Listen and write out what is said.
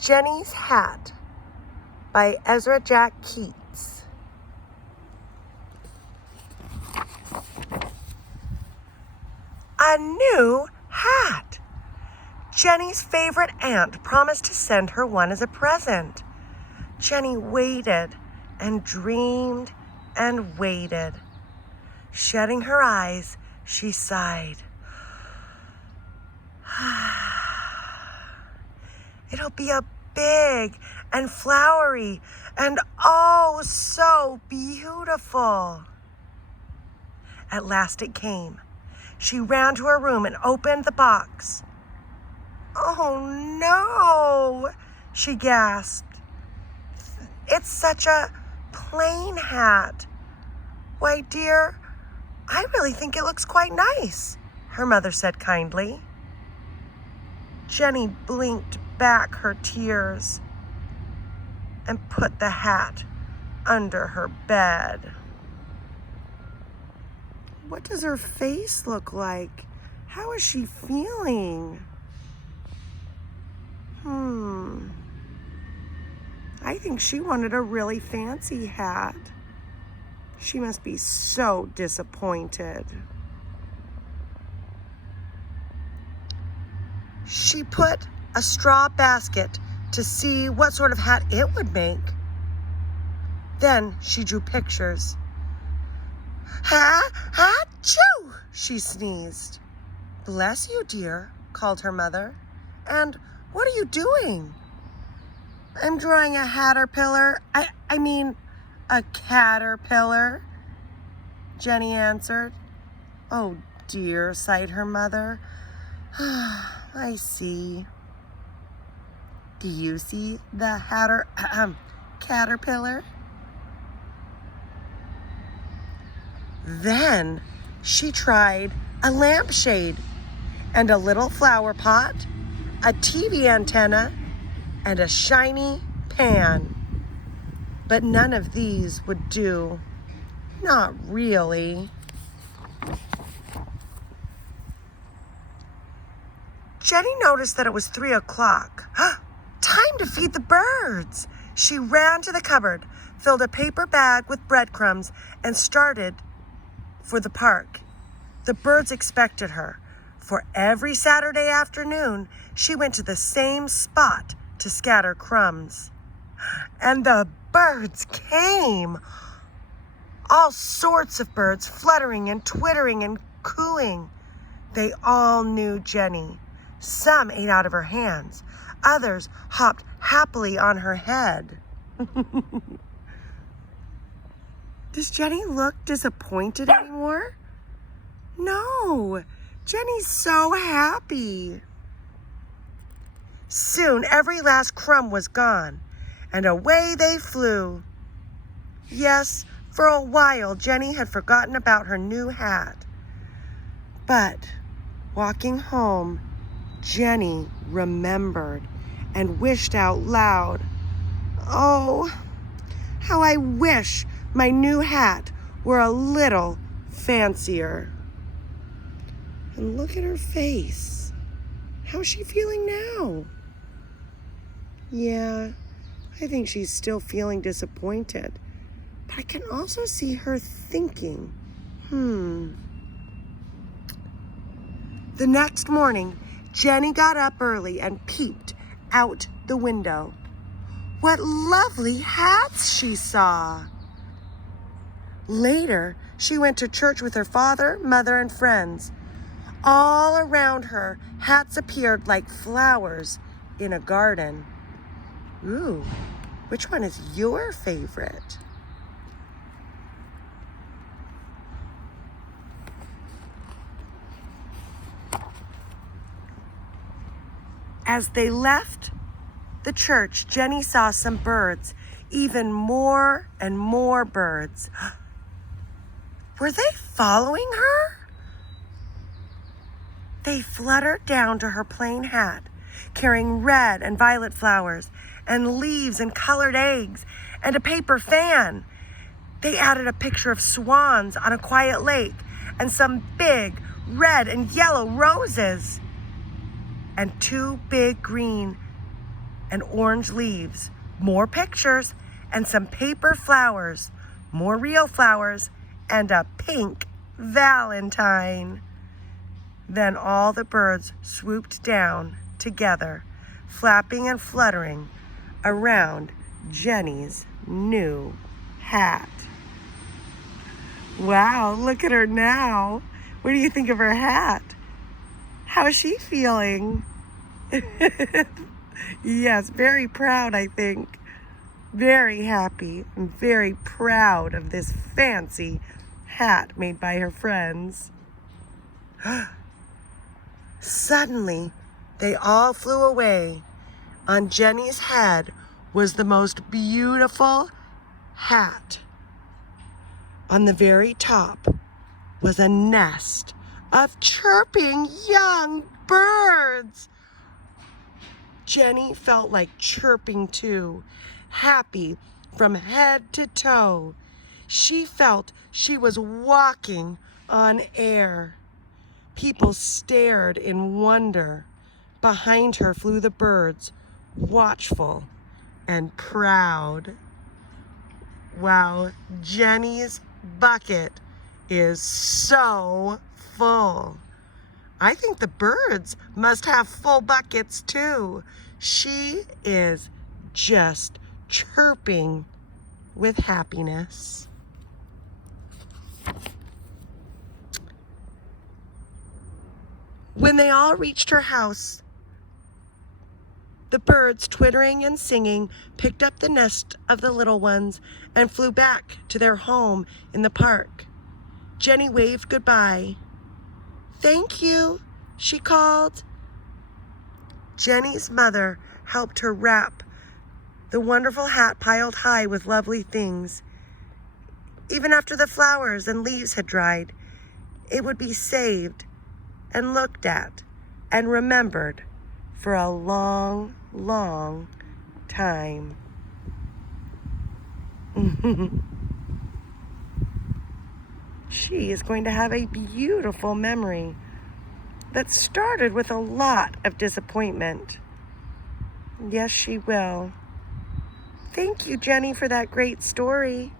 Jennie's Hat by Ezra Keats. A new hat! Jennie's favorite aunt promised to send her one as a present. Jennie waited and dreamed and waited. Shutting her eyes, she sighed. It'll be a big and flowery and oh so beautiful. At last it came. She ran to her room and opened the box. Oh no, she gasped. It's such a plain hat. Why, dear, I really think it looks quite nice, her mother said kindly. Jennie blinked back her tears and put the hat under her bed. What does her face look like? How is she feeling? I think she wanted a really fancy hat. She must be so disappointed. She put a straw basket to see what sort of hat it would make. Then she drew pictures. Ha-choo! She sneezed. Bless you, dear, called her mother. And what are you doing? I'm drawing a caterpillar. I mean, a caterpillar, Jennie answered. Oh, dear, sighed her mother. I see. Do you see the caterpillar? Then she tried a lampshade and a little flower pot, a TV antenna, and a shiny pan. But none of these would do. Not really. Jennie noticed that it was 3 o'clock. Time to feed the birds. She ran to the cupboard, filled a paper bag with breadcrumbs, and started for the park. The birds expected her, for every Saturday afternoon, she went to the same spot to scatter crumbs. And the birds came. All sorts of birds fluttering and twittering and cooing. They all knew Jennie. Some ate out of her hands. Others hopped happily on her head. Does Jennie look disappointed anymore? No, Jennie's so happy. Soon every last crumb was gone, and away they flew. Yes, for a while Jennie had forgotten about her new hat. But walking home, Jennie remembered and wished out loud, "Oh, how I wish my new hat were a little fancier." And look at her face. How's she feeling now? Yeah, I think she's still feeling disappointed. But I can also see her thinking, The next morning, Jennie got up early and peeped out the window. What lovely hats she saw! Later, she went to church with her father, mother, and friends. All around her, hats appeared like flowers in a garden. Ooh, which one is your favorite? As they left the church, Jennie saw some birds, even more and more birds. Were they following her? They fluttered down to her plain hat, carrying red and violet flowers, and leaves and colored eggs, and a paper fan. They added a picture of swans on a quiet lake, and some big red and yellow roses, and 2 big green and orange leaves, more pictures, and some paper flowers, more real flowers, and a pink Valentine. Then all the birds swooped down together, flapping and fluttering around Jennie's new hat. Wow, look at her now. What do you think of her hat? How is she feeling? Yes, very proud, I think. Very happy and very proud of this fancy hat made by her friends. Suddenly, they all flew away. On Jennie's head was the most beautiful hat. On the very top was a nest of chirping young birds. Jennie felt like chirping too, happy from head to toe. She felt she was walking on air. People stared in wonder. Behind her flew the birds, watchful and proud. Wow, Jennie's bucket is so full. I think the birds must have full buckets too. She is just chirping with happiness. When they all reached her house, the birds, twittering and singing, picked up the nest of the little ones and flew back to their home in the park. Jennie waved goodbye. "Thank you," she called. Jennie's mother helped her wrap the wonderful hat piled high with lovely things. Even after the flowers and leaves had dried, it would be saved and looked at and remembered for a long, long time. She is going to have a beautiful memory that started with a lot of disappointment. Yes, she will. Thank you, Jennie, for that great story.